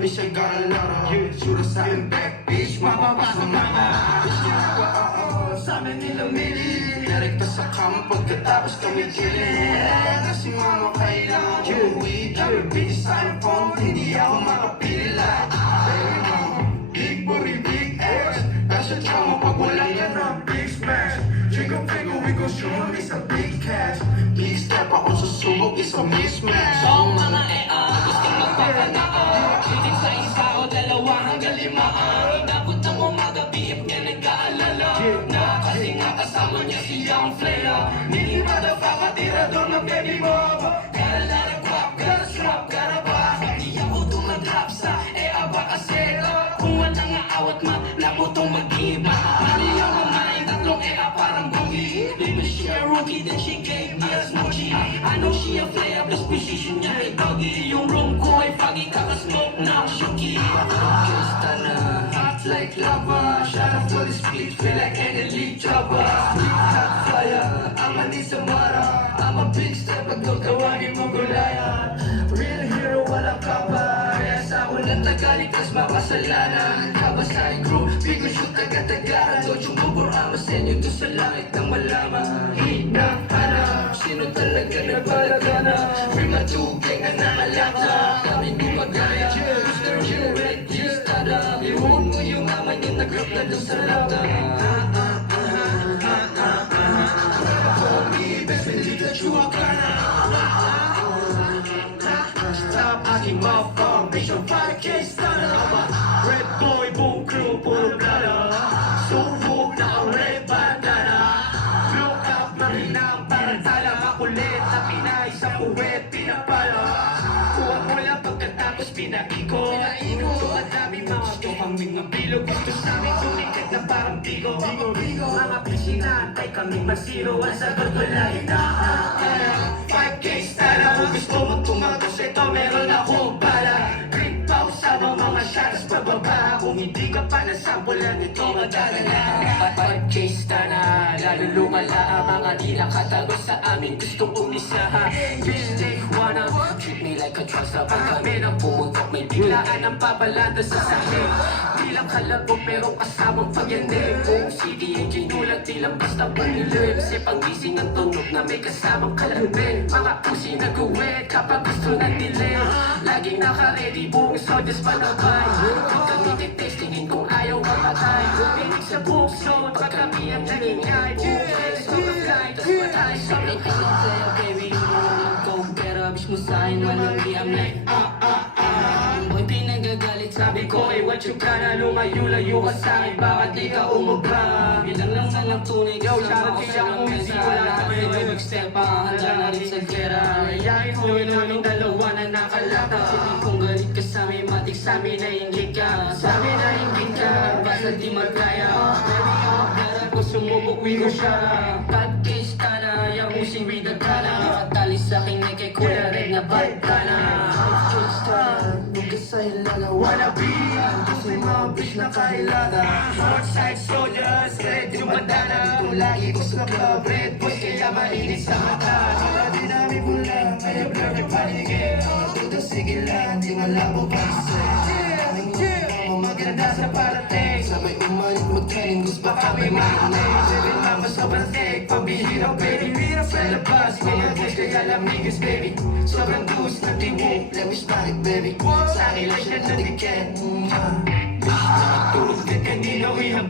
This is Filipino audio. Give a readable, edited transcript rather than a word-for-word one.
bitch, I got a lot of shooter sa akin back, bitch, mapapasa mga sa amin nila mili direkta sa kama pagkatapos kami killing. Kasi mama kailangan umuwi, dami bitch sa aking phone, hindi ako makapili lahat. Big booty, big ass, nasa drama pag wala yan ng big smash. Jingle finger, we gon' show him it's a big cash. Big step ako susubok, it's a mismatch. Ang mga gustong magpapanaan, titig sa isa o dalawa hanggang limaan. Inabot ng umaga, BF niya nag-aalala na kasi nga kasama niya si Young Flair. Nini motherfucker, tirador ng baby mama. Gotta let it pop, gotta strap, gotta box. Di ako tumadrap sa aba kasi kung wala nga awat ma, labutong mag-iba. Ano yung mamain, tatlong parang boogie. Baby, she a rookie, then she gave me a smoochie. I know she a player, plus position niya ay doggy. Yung room ko ay foggy, kaka-smoke na shuki. Kista na, hot like lava. Shot up for the speed, feel like an elite chopper. Hot fire, I'm a Nisamara. I'm a big step, pag tawagin mo Goliath. Real hero, walang kapa. Kaya sa unang tagaligtas, makasalanan. Kabasahin crew, big shoot agad-agaran. Don't you move or I'ma send you to sa langit ng malaman. Hit ng hanap, sino talaga nabalaga na? Free matugay nga nakalata. Kaming gumagaya, Mr. Red Gistada. Iwan mo yung ama niya, nag-rap na doon sa lata. Stop acting my phone, mission 5K stunner. Red boy, boom crew, puro blada. Subok na ang red bandana. Look up, marinang parantala. Makulit na Pinay sa puwet, pinapala. Kuha mo lang pagkatapos pinaikot. Ang daming mga kaming ang bilog. Gusto namin tumikat na parang bigo. Mga pisinan, tay kaming masiro. Ang sagot wala hinaan. 5K style, kung gusto mo tumagos ito, meron akong bala. Grip pa sa mga shots pababa. Kung hindi ka pa nasampulan ito, madadala. 5K style na, lalo lumala ang mga di nakatagos sa amin. Gustong umisahan, bitch take wanna treat me like a drug sa pag kami nang pumutok. May biglaan ang babalada sa sahin. Di lang kalabog, pero kasamang pagyanig. Kung CD ay ginulat, di lang basta panilip. Kasi pagising ang tunog na may kasamang kalabig. Mga pusi nag-uwet kapag gusto ng delay. Laging naka-ready, buong sodas panabay. Huwag kang ititestingin kung ayaw mapatay. Pinig sa bukso, pag kami ang naging guide. Sobrang guide, tas patay. Sabi ka ng player, baby, you know go. Pero abis mo sa'kin, malaki I'm like, boy, pinagagalit, sabi ko, what you gonna lumayo-layo ka sa'kin, bakit di ka umubra? Bilang lang na lang tunay, kasama ko sa mga mesa. Lahat mag-step pa, handa na rin sa gera. Yayain ko yun aming dalawa na nakalata. Silip kong galit ka sa'min, matik sa'min na inggit ka. Sa'min na inggit ka, basta di magkaya. Baby, gara ko sumubok, we go siya. Bad case ka na, yung using rida ka na. Makatali sa'king kay Kuya Red na bad ka na. Sa'yo lang na wannabe. Gusto yung mga bitch na kahilala. Northside soldiers, red yung bandana. Dito lagi ko sa club, red boys kaya mainit sa mata. Wala din namin bulang, kaya blur na paligid. Tuto sige lang, di malabo pa sa maganda sa parating. Sabay umalit mag-training, gusto ba kami marinig. Seven mama sobrang take, pambihirang baby. Sa labas, mga guys kaya lamigas baby. Sobrang gusto ng timu, let me smack it baby. Sa akin lang siya natikin. Bitch, nakatulog ka kanina, we have